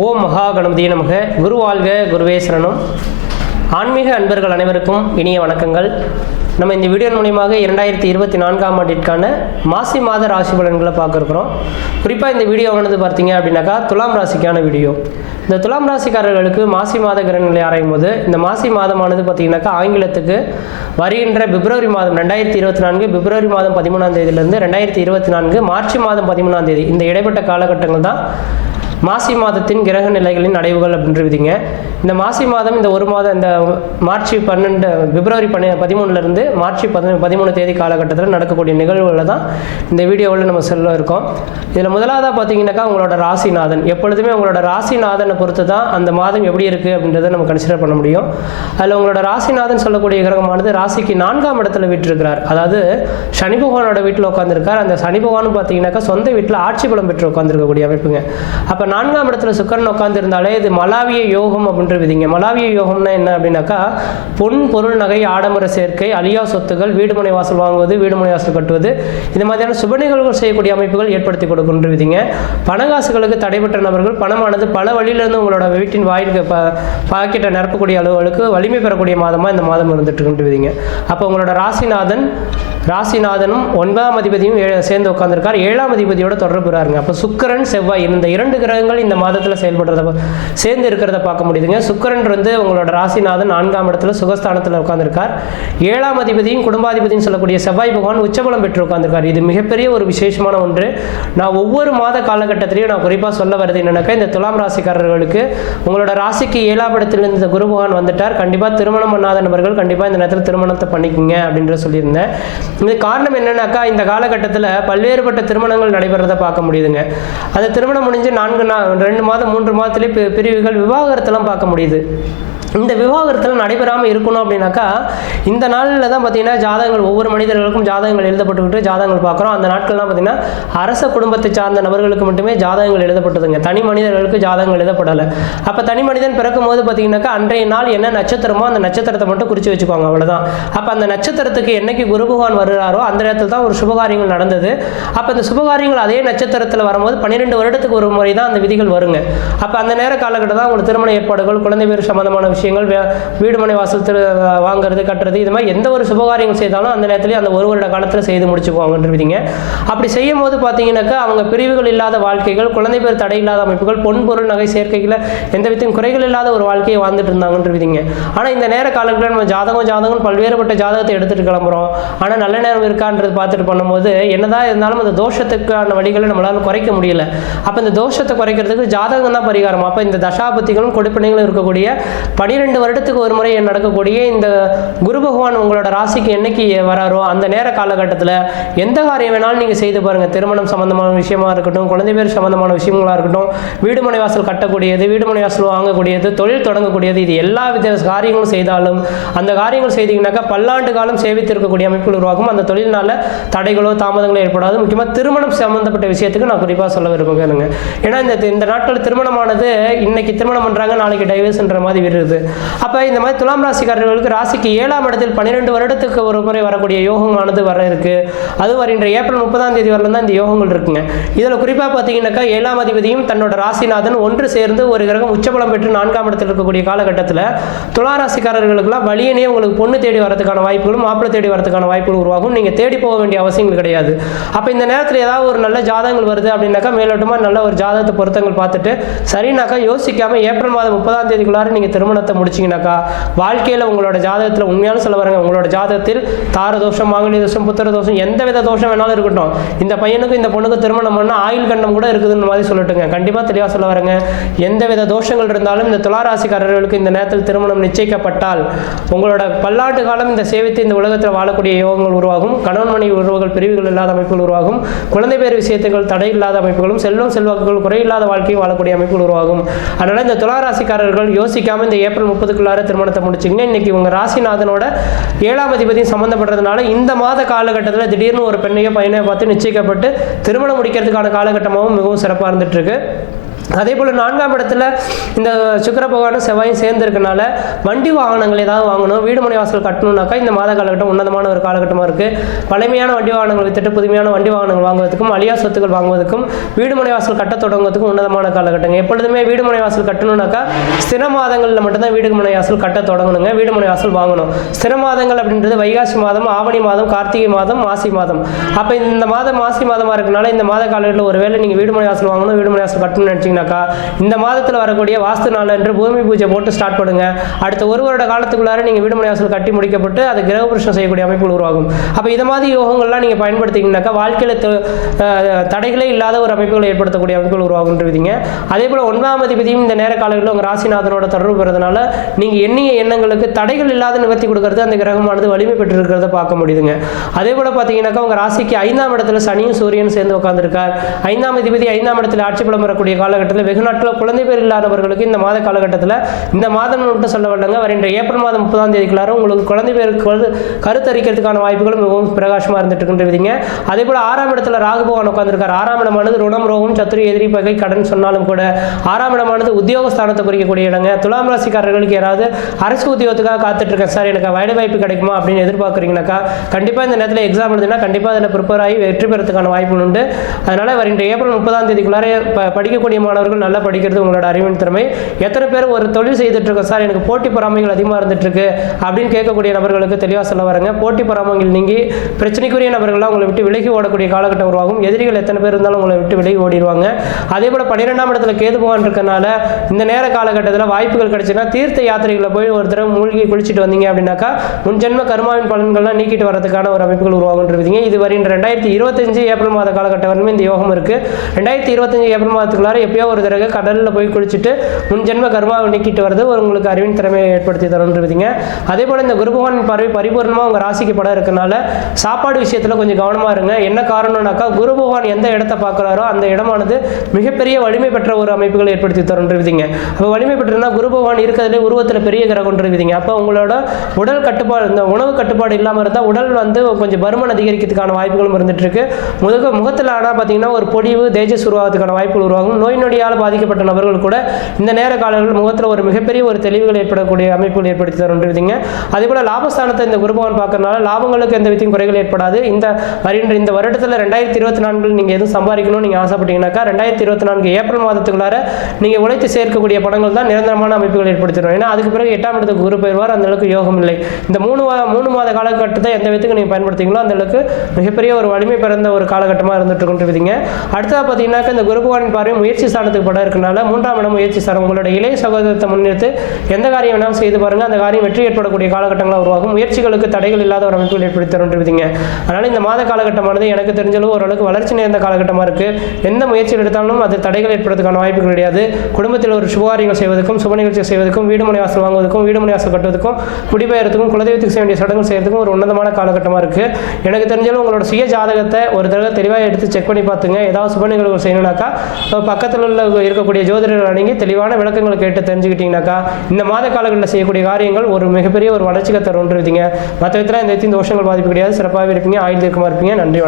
ஓம் மகா கணபதியே நமக. குரு வாழ்க, குருவே சரணம். ஆன்மீக அன்பர்கள் அனைவருக்கும் இனிய வணக்கங்கள். நம்ம இந்த வீடியோ மூலியமாக 2024ஆம் ஆண்டிற்கான மாசி மாத ராசி பலன்களை பார்க்க இருக்கிறோம். குறிப்பாக இந்த வீடியோவானது பார்த்தீங்க அப்படின்னாக்கா துலாம் ராசிக்கான வீடியோ. இந்த துலாம் ராசிக்காரர்களுக்கு மாசி மாத கிரகங்களை ஆராயும் போது இந்த மாசி மாதமானது பார்த்தீங்கன்னாக்கா ஆங்கிலத்துக்கு வருகின்ற பிப்ரவரி மாதம் 2024 பிப்ரவரி மாதம் 13ஆம் தேதியிலிருந்து 2024 மார்ச் மாதம் 13ஆம் தேதி இந்த இடைப்பட்ட காலகட்டங்கள் தான் மாசி மாதத்தின் கிரக நிலைகளின் அடைவுகள் அப்படின்ற விதிங்க. இந்த மாசி மாதம் இந்த ஒரு மாதம் இந்த மார்ச் 12 பிப்ரவரி 13லேருந்து மார்ச் 13 தேதி காலகட்டத்தில் நடக்கக்கூடிய நிகழ்வுகளில் தான் இந்த வீடியோவில் நம்ம சொல்ல இருக்கோம். இதில் முதலாவதாக பார்த்தீங்கன்னாக்கா உங்களோட ராசிநாதன். எப்பொழுதுமே உங்களோட ராசிநாதனை பொறுத்து தான் அந்த மாதம் எப்படி இருக்குது அப்படின்றத நம்ம கன்சிடர் பண்ண முடியும். அதில் உங்களோட ராசிநாதன் சொல்லக்கூடிய கிரகமானது ராசிக்கு 4ஆம் இடத்துல வீற்றிருக்கிறார். அதாவது சனி பகவானோட வீட்டில் உட்காந்துருக்கார். அந்த சனி பகவான் பார்த்தீங்கன்னாக்கா சொந்த வீட்டில் ஆட்சி பலம் பெற்று உட்காந்துருக்கக்கூடிய அமைப்புங்க. அப்போ 4ஆம் இடத்துல சுக்கிரன் உட்காந்துருந்தாலே இது மலாவிய யோகம் அப்படின்ற விதிங்க. மலாவிய யோகம்னா என்ன அப்படின்னாக்கா பொன் பொருள் நகை ஆடம்பர சேர்க்கை அழியா சொத்துகள் வீடுமனை வாசல் வாங்குவது வீடுமனை வாசல் கட்டுவது இது மாதிரியான சுப நிகழ்வுகள் செய்யக்கூடிய அமைப்புகள் ஏற்படுத்தி கொடுக்கின்ற விதிங்க. பணகாசுகளுக்கு தடைபெற்ற நபர்கள் பணமானது பல வழியிலிருந்து உங்களோட வீட்டின் வாயிலுக்கு பாக்கெட்டை நிரப்பக்கூடிய அளவுகளுக்கு வலிமை பெறக்கூடிய மாதமாக இந்த மாதம் இருந்துட்டு இருக்கின்ற விதிங்க. அப்போ உங்களோட ராசிநாதனும் 9ஆம் அதிபதியும் சேர்ந்து உட்காந்துருக்கார். 7ஆம் அதிபதியோட தொடர்பு இருக்காருங்க. அப்போ சுக்கிரன் செவ்வாய் இந்த 2 கிரகங்கள் இந்த மாதத்தில் செயல்படுறத சேர்ந்து இருக்கிறத பார்க்க முடியுதுங்க. சுக்கிரன் வந்து உங்களோட ராசிநாதன் 4ஆம் இடத்துல சுகஸ்தானத்தில் உட்காந்துருக்கார். 7ஆம் அதிபதியும் குடும்பாதிபதியும் சொல்லக்கூடிய செவ்வாய் பகவான் உச்சபலம் பெற்று உட்காந்துருக்கார். இது மிகப்பெரிய ஒரு விசேஷமான ஒன்று. நான் ஒவ்வொரு மாத காலகட்டத்திலையும் நான் குறிப்பாக சொல்ல வருது என்னன்னாக்கா இந்த துலாம் ராசிக்காரர்களுக்கு உங்களோட ராசிக்கு 7ஆம் இடத்திலிருந்து இந்த குரு பகவான் வந்துட்டார். கண்டிப்பாக திருமணம் பண்ணாத நபர்கள் கண்டிப்பாக இந்த நேரத்தில் திருமணத்தை பண்ணிக்கோங்க அப்படின்ற சொல்லியிருந்தேன். இது காரணம் என்னன்னாக்கா இந்த காலகட்டத்தில் பல்வேறுபட்ட திருமணங்கள் நடைபெறதை பார்க்க முடியுதுங்க. அந்த திருமணம் முடிஞ்சு 2 மாதம் 3 மாதத்திலே பிரிவுகள் விவாகரத்தெல்லாம் பார்க்க முடியுது. இந்த விவாகரத்தில் நடைபெறாமல் இருக்கணும் அப்படின்னாக்கா இந்த நாளில் தான் பார்த்தீங்கன்னா ஜாதகங்கள் ஒவ்வொரு மனிதர்களுக்கும் ஜாதகங்கள் எழுதப்பட்டுக்கிட்டு ஜாதகங்கள் பார்க்குறோம். அந்த நாட்கள்லாம் பார்த்தீங்கன்னா அரச குடும்பத்தை சார்ந்த நபர்களுக்கு மட்டுமே ஜாதகங்கள் எழுதப்பட்டதுங்க. தனி மனிதர்களுக்கு ஜாதகங்கள் எழுதப்படலை. அப்போ தனி மனிதன் பிறக்கும் போது பார்த்தீங்கன்னாக்கா அன்றைய நாள் என்ன நட்சத்திரமோ அந்த நட்சத்திரத்தை மட்டும் குறித்து வச்சுக்கோங்க, அவ்வளோதான். அப்போ அந்த நட்சத்திரத்துக்கு என்னைக்கு குரு பகவான் வருகிறாரோ அந்த இடத்துல தான் ஒரு சுபகாரியங்கள் நடந்தது. அப்போ அந்த சுபகாரியங்கள் அதே நட்சத்திரத்தில் வரும்போது 12 வருடத்துக்கு ஒரு முறை தான் அந்த விதிகள் வருங்க. அப்போ அந்த நேர காலகட்டம் தான் உங்களுக்கு திருமண ஏற்பாடுகள் குழந்தை பேர் சம்பந்தமான விஷயங்கள் வீடுமனை வாசல் வாங்குறது கட்டுறது இது மாதிரி எந்த ஒரு சுபகாரியங்கள் செய்தாலும் அந்த நேரத்திலேயே அந்த 1 வருட காலத்தில் செய்து முடிச்சுக்குவாங்கன்றீங்க. அப்படி செய்யும் போது பார்த்தீங்கன்னாக்கா அவங்க பிரிவுகள் இல்லாத வாழ்க்கைகள் குழந்தை பேர் தடை இல்லாத அமைப்புகள் பொன் பொருள் நகை சேர்க்கையில் எந்த விதத்தையும் குறைகள் இல்லாத ஒரு வாழ்க்கையை வாழ்ந்துட்டு இருந்தாங்கன்றீங்க. ஆனால் இந்த நேர காலங்களில் நம்ம ஜாதகம் பல்வேறுபட்ட ஜாதகத்தை எடுத்துட்டு கிளம்புறோம். ஆனால் நல்ல நேரம் இருக்கான்றது பார்த்துட்டு பண்ணும்போது என்னதான் இருந்தாலும் அந்த தோஷத்துக்கான வழிகளை நம்மளால குறைக்க முடியல. அப்போ இந்த தோஷத்தை குறைக்கிறதுக்கு ஜாதகம் தான் பரிகாரம். அப்போ இந்த தசாபத்திகளும் கொடுப்பினைகளும் இருக்கக்கூடிய 12 வருடத்துக்கு ஒரு முறை நடக்கக்கூடிய இந்த குரு பகவான் உங்களோட ராசிக்கு என்னைக்கு வராரோ அந்த நேர காலகட்டத்தில் எந்த காரியம் வேணாலும் நீங்கள் செய்து பாருங்கள். திருமணம் சம்பந்தமான விஷயமா இருக்கட்டும், குழந்தை பேர் சம்பந்தமான விஷயங்களா இருக்கட்டும், வீடுமனை வாசல் கட்டக்கூடியது, வீடுமனை வாசல் வாங்கக்கூடியது, தொழில் தொடங்கக்கூடியது, இது எல்லா வித காரியங்களும் செய்தாலும் அந்த காரியங்கள் செய்தீங்கன்னாக்கா பல்லாண்டு காலம் சேவித்திருக்கக்கூடிய அமைப்புகள் உருவாகும். அந்த தொழில்னால தடைகளோ தாமதங்களோ ஏற்படாது. முக்கியமாக திருமணம் சம்பந்தப்பட்ட விஷயத்துக்கு நான் குறிப்பாக சொல்ல விரும்புகிறேங்க. ஏன்னா இந்த நாட்கள் திருமணமானது இன்னைக்கு திருமணம் பண்ணுறாங்க, நாளைக்கு டைவர்ஸ்ன்ற மாதிரி வருது. அப்போ இந்த மாதிரி துலாம் ராசிக்காரர்களுக்கு ராசிக்கு 7ஆம் இடத்தில் 12 வருடத்துக்கு ஒரு முறை வரக்கூடிய யோகமானது வர இருக்கு. அது வருகின்ற ஏப்ரல் 30ஆம் தேதி வரலாம் தான் இந்த யோகங்கள் இருக்குங்க. இதில் குறிப்பாக பார்த்தீங்கன்னாக்கா 7ஆம் அதிபதியும் தன்னோட ராசிநாதன் ஒன்று சேர்ந்து ஒரு கிரகம் உச்சபலம் பெற்று 4ஆம் இடத்தில் இருக்கக்கூடிய காலகட்டத்தில் துலா ராசிக்காரர்களுக்கெல்லாம் வழியனே உங்களுக்கு பொண்ணு தேடி வரதுக்கான வாய்ப்புகளும் மாப்பிள்ளை தேடி வரதுக்கான வாய்ப்புகள் உருவாகும். நீங்கள் தேடி போக வேண்டிய அவசியங்கள் கிடையாது. அப்போ இந்த நேரத்தில் ஏதாவது ஒரு நல்ல ஜாதகங்கள் வருது அப்படின்னாக்கா மேலோட்டமாக நல்ல ஒரு ஜாதகத்தை பொருத்தங்கள் பார்த்துட்டு சரினாக்கா யோசிக்காமல் ஏப்ரல் மாதம் 30ஆம் தேதிக்குள்ளார நீங்கள் திருமணத்தை முடிச்சிங்கனாக்கா வாழ்க்கையில் உங்களோட ஜாதகத்தில் உண்மையான சொல்ல வரங்க, உங்களோட ஜாதகத்தில் தார தோஷம் மாங்கனி தோஷம் புத்திர தோஷம் எந்த வித தோஷம் வேணாலும் இருக்கட்டும், இந்த பையனுக்கும் இந்த பொண்ணுக்கு திருமணம் பண்ணால் ஆயுள் கண்டம் கூட இருக்குதுன்னு மாதிரி சொல்லட்டுங்க. கண்டிப்பாக தெளிவாக சொல்ல வரங்க, எந்த வித தோஷங்கள் இருந்தாலும் இந்த துளாராசிக்காரர்களுக்கு இந்த நேரத்தில் திருமணம் நிச்சயிக்கப்பட்டால் உங்களோட பல்லாண்டு காலம் இந்த சேவித்து இந்த உலகத்தில் வாழக்கூடிய யோகங்கள் உருவாகும். கணவன் மனைவி உறவுகள் பிரிவுகள் இல்லாத அமைப்புகள் உருவாகும். குழந்தை பேர் விஷயத்துகள் தடை இல்லாத அமைப்புகளும் செல்வாக்குகள் குறையில்லாத வாழ்க்கையும் வாழக்கூடிய அமைப்புகள் உருவாகும். அதனால இந்த துளாராசிக்காரர்கள் யோசிக்காம இந்த ஏப்ரல் 30க்குள்ளார திருமணத்தை முடிச்சிங்க. இன்னைக்கு உங்க ராசிநாதனோட 7ஆம் அதிபதியும் சம்பந்தப்படுறதுனால இந்த மாத காலகட்டத்தில் திடீர்னு ஒரு பெண்ணையோ பையனையோ பார்த்து நிச்சயிக்கப்பட்டு திருமணம் முடிக்கிறதுக்கான காலகட்டமாகவும் மிகவும் சிறப்பாக இருந்துட்டு இருக்கு. அதே போல் 4ஆம் இடத்துல இந்த சுக்கிர பகவானும் செவ்வாயும் சேர்ந்துருக்கனால வண்டி வாகனங்கள் ஏதாவது வாங்கணும், வீடு மனை வாசல் கட்டணும்னாக்கா இந்த மாத காலகட்டம் உன்னதமான ஒரு காலகட்டமாக இருக்குது. பழமையான வண்டி வாகனங்கள் வித்துட்டு புதுமையான வண்டி வாகனங்கள் வாங்குவதற்கும், அழியா சொத்துக்கள் வாங்குவதற்கும், வீடு மனை வாசல் கட்ட தொடங்குவதற்கும் உன்னதமான காலகட்டங்க. எப்பொழுதுமே வீடு மனை வாசல் கட்டணும்னாக்கா ஸ்திர மாதங்களில் மட்டும்தான் வீடு மனை வாசல் கட்ட தொடங்கணுங்க, வீடு மனை வாசல் வாங்கணும். ஸ்திர மாதங்கள் அப்படின்றது வைகாசி மாதம், ஆவணி மாதம், கார்த்திகை மாதம், மாசி மாதம். அப்போ இந்த மாதம் மாசி மாதமாக இருக்கனால இந்த மாத காலத்தில் ஒருவேளை நீங்கள் வீடு மனை வாசல் வாங்கணும், வீடு மனை வாசல் கட்டணும்னு நினச்சிங்கன்னா இந்த மாதத்தில் வரக்கூடிய வாஸ்து நாள் என்று பூமி பூஜை போட்டு ஸ்டார்ட் பண்ணுங்க. அடுத்த ஒரு வருட காலத்துக்குள்ளார நீங்க வீடு மனை வாசல் கட்டி முடிக்கப்பட்டு அது கிரக பிரவேசம் செய்யக்கூடிய அமைப்புகள் உருவாகும். அப்ப இது மாதிரி யோகங்கள்லாம் நீங்க பயன்படுத்திங்கனாக்கா வாழ்க்கையில தடைகளே இல்லாத ஒரு அமைப்புகளை ஏற்படுத்தக்கூடிய அமைப்புகள் உருவாகுன்றீங்க. அதே போல 9ஆம் அதிபதியும் இந்த நேர காலங்களில் உங்க ராசிநாதனோட தொடர்பு பெறதுனால நீங்க எண்ணிய எண்ணங்களுக்கு தடைகள் இல்லாத நிவர்த்தி கொடுக்கறது அந்த கிரகமானது வலிமை பெற்று இருக்கிறத பார்க்க முடியுதுங்க. அதே போல பாத்தீங்கன்னாக்கா உங்க ராசிக்கு 5ஆம் இடத்துல சனியும் சூரியனும் சேர்ந்து உட்கார்ந்துருக்கார். 5ஆம் அதிபதி 5ஆம் இடத்துல ஆட்சி பலம் வரக்கூடிய காலகட்டத்தில் வெகு நாட்கள் குழந்தை பேர் இல்லாதவர்களுக்கு இந்த மாத காலகட்டத்தில் இந்த மாதம் மட்டும் சொல்ல வரலங்க, வருகின்ற ஏப்ரல் மாதம் 30ஆம் தேதிக்குள்ளார உங்களுக்கு குழந்தை பேருக்கு கருத்தரிக்கிறதுக்கான வாய்ப்புகளும் மிகவும் பிரகாசமாக இருந்துட்டு இருக்கின்றீங்க. அதே போல 6ஆம் இடத்துல ராகு பகவான் உட்கார்ந்திருக்கார். 6ஆம் இடமானது ருணம், ரோகம், சத்துரு, எதிரி, பகை, கடன் சொன்னாலும் கூட 6ஆம் இடமானது உத்தியோகஸ்தானத்தை குறிக்கக்கூடிய இடங்க. துலாம் ராசிக்காரர்களுக்கு யாராவது அரசு உத்தியோகத்துக்காக காத்துட்டு இருக்கேன் சார், எனக்கு வேலை வாய்ப்பு கிடைக்குமா அப்படின்னு எதிர்பார்க்குறீங்கன்னாக்கா கண்டிப்பாக இந்த நேரத்தில் எக்ஸாம் எழுதுனா கண்டிப்பாக அதில் ப்ரிப்பேர் ஆகி வெற்றி பெறதுக்கான வாய்ப்புகள் உண்டு. அதனால வருகின்ற ஏப்ரல் 30ஆம் தேதிக்குள்ளார படிக்கக்கூடிய மாணவர்கள் நல்லா படிக்கிறது உங்களோட அறிவின் திறமை. எத்தனை பேர் ஒரு தொழில் செய்துட்டு இருக்கோம் சார், எனக்கு போட்டி பொறாமைகள் அதிகமாக இருந்துட்டு இருக்கு அப்படின்னு கேட்கக்கூடிய நபர்களுக்கு தெளிவாக சொல்ல வரங்க. போட்டி பொறாமைகள் நீங்கி பிரச்சனைக்குரிய நபர்கள்லாம் உங்களை விட்டு விலகி ஓடக்கூடிய காலகட்டம் உருவாகும். எதிரிகள் எத்தனை பேர் இருந்தாலும் உங்களை விட்டு விலகி ஓடிடுவாங்க. அதே போல 12ஆம் இடத்துல கேது பகவான் இருக்கனால இந்த நேர காலகட்டத்தில் வாய்ப்புகள் கிடைச்சுன்னா தீர்த்த யாத்திரைகளை போய் ஒரு தடவை மூழ்கி குளிச்சுட்டு வந்தீங்க அப்படின்னாக்கா முன்ஜென்ம கர்மாவின் பலன்கள்லாம் நீக்கிட்டு வரதுக்கான ஒரு அமைப்புகள் உருவாகுன்றீங்க. இது வருகின்ற 2025 ஏப்ரல் மாத காலகட்டம் வரைக்கும் இந்த யோகம் இருக்கு. 2025 ஏப்ரல் மாதத்துக்குள்ளார எப்பயோ ஒரு தடவை கடலில் போய் குளிச்சுட்டு முன்ஜென்ம கர்மாவை நீக்கிட்டு வருது உங்களுக்கு அறிவின் திறமையை ஏற்படுத்தி தருன்றீங்க. அதே போல இந்த குரு பகவானின் பார்வை பரிபூர்ணமாக உங்க ராசிக்கு படம் இருக்கனால சாப்பாடு விஷயத்துல கொஞ்சம் கவனமா இருங்க. என்ன காரணம்னாக்கா குரு பகவான் எந்த இடத்தை பார்க்கிறாரோ அந்த இடமானது மிகப்பெரிய வலிமை பெற்ற ஒரு அமைப்புகளை ஏற்படுத்தி தருன்றீங்க. அப்போ வலிமை பெற்றனா குரு பகவான் இருக்கிறதுல உருவத்தில் பெரிய கிரகம்ன்றீங்க. அப்போ உங்களோட உடல் கட்டுப்பாடு, இந்த உணவு கட்டுப்பாடு இல்லாமல் இருந்தால் உடல் வந்து கொஞ்சம் பருமன் அதிகரிக்கிறதுக்கான வாய்ப்புகளும் இருந்துட்டு இருக்கு. முகத்தில் ஆனால் பார்த்தீங்கன்னா ஒரு பொடிவு, தேஜஸ் உருவாகிறதுக்கான வாய்ப்புகள் உருவாகும். நோய் நொடியால் பாதிக்கப்பட்ட நபர்கள் கூட இந்த நேர காலங்களில் முகத்தில் ஒரு மிகப்பெரிய ஒரு தெளிவுகள் ஏற்படக்கூடிய அமைப்புகள் ஏற்படுத்தி தருன்றீங்க. அதே போல லாபஸ்தானத்தை இந்த குரு பகவான் பார்க்கறதுனால லாபங்களுக்கு எந்த விதத்தையும் குறைகள் ஏற்படாது. இந்த வருடத்தில் 2024 நீங்க எதுவும் சம்பாதிக்கணும்னு நீங்க ஆசைப்பட்டீங்கன்னாக்கா 2024 ஏப்ரல் மாதத்துக்குள்ளார நீங்க உழைத்து சேர்க்கக்கூடிய பணங்கள் தான் நிரந்தரமான அமைப்புகள் ஏற்படுத்திடும். ஏன்னா அதுக்கு பிறகு 8ஆம் இடத்துக்கு குரு பெறுவார், அந்த அளவுக்கு யோகம் இல்லை. இந்த 3 மாத காலகட்டத்தை எந்த விதத்துக்கு நீங்க பயன்படுத்திங்களோ அந்த அளவுக்கு மிகப்பெரிய ஒரு வலிமை பிறந்த ஒரு காலகட்டமாக இருந்துட்டு இருக்கின்றீங்க. அடுத்ததாக பார்த்தீங்கன்னாக்கா இந்த குரு பகவானின் பார்வை முயற்சி ஸ்தானத்துக்கு படம் இருக்கனால 3ஆம் இடம் முயற்சி ஸ்தானம். உங்களோட இளைய சகோதரத்தை முன்னிறுத்து எந்த காரியம் வேணாலும் செய்து பாருங்க, அந்த காரியம் வெற்றி ஏற்படக்கூடிய காலகட்டங்களாக உருவாகும். முயற்சிகளுக்கு தடைகள் இல்லாத ஒரு அமைப்புகள் ஏற்படுத்தி தருன்றீங்க. அதனால இந்த மாத காலகட்டமானது எனக்கு தெரிஞ்சளவு ஓரளவுக்கு வளர்ச்சி நேர்ந்த காலகட்டமாக இருக்கு. எந்த முயற்சிகள் எடுத்தாலும் அது தடைகள் ஏற்படுவதற்கான வாய்ப்புகள் கிடையாது. குடும்பத்தில் ஒரு சுபகாரியங்கள் செய்வதற்கும், சுப நிகழ்ச்சி செய்வதற்கும், வீடு மனை வாசல் வாங்குவதற்கும், வீடு மனை வாசல் கட்டுவதற்கும், குடிபெயர்த்துக்கும், குலதெய்வத்துக்கு செய்ய வேண்டிய சடங்குகள் செய்யறதுக்கும் ஒரு உன்னதமான காலகட்டமாக இருக்கு. எனக்கு தெரிஞ்சாலும் உங்களோட சுய ஜாதகத்தை ஒரு தடவை தெளிவாக எடுத்து செக் பண்ணி பார்த்துங்க. ஏதாவது சுப நிகழ்வுகள் செய்யணும்னாக்கா பக்கத்தில் இருக்கக்கூடிய ஜோதிடர்கள் அணுகி தெளிவான விளக்கங்களை கேட்டு தெரிஞ்சுக்கிட்டீங்கன்னாக்கா இந்த மாத காலங்களில் செய்யக்கூடிய காரியங்கள் ஒரு மிகப்பெரிய ஒரு வளர்ச்சிக்கு தருன்றீங்க. மற்ற விதத்தில் இந்த தோஷங்கள் பாதிப்பு கிடையாது. சிறப்பாகவே இருப்பீங்க, ஆயுள் தீர்க்கமாக இருப்பீங்க. நன்றி, வணக்கம்.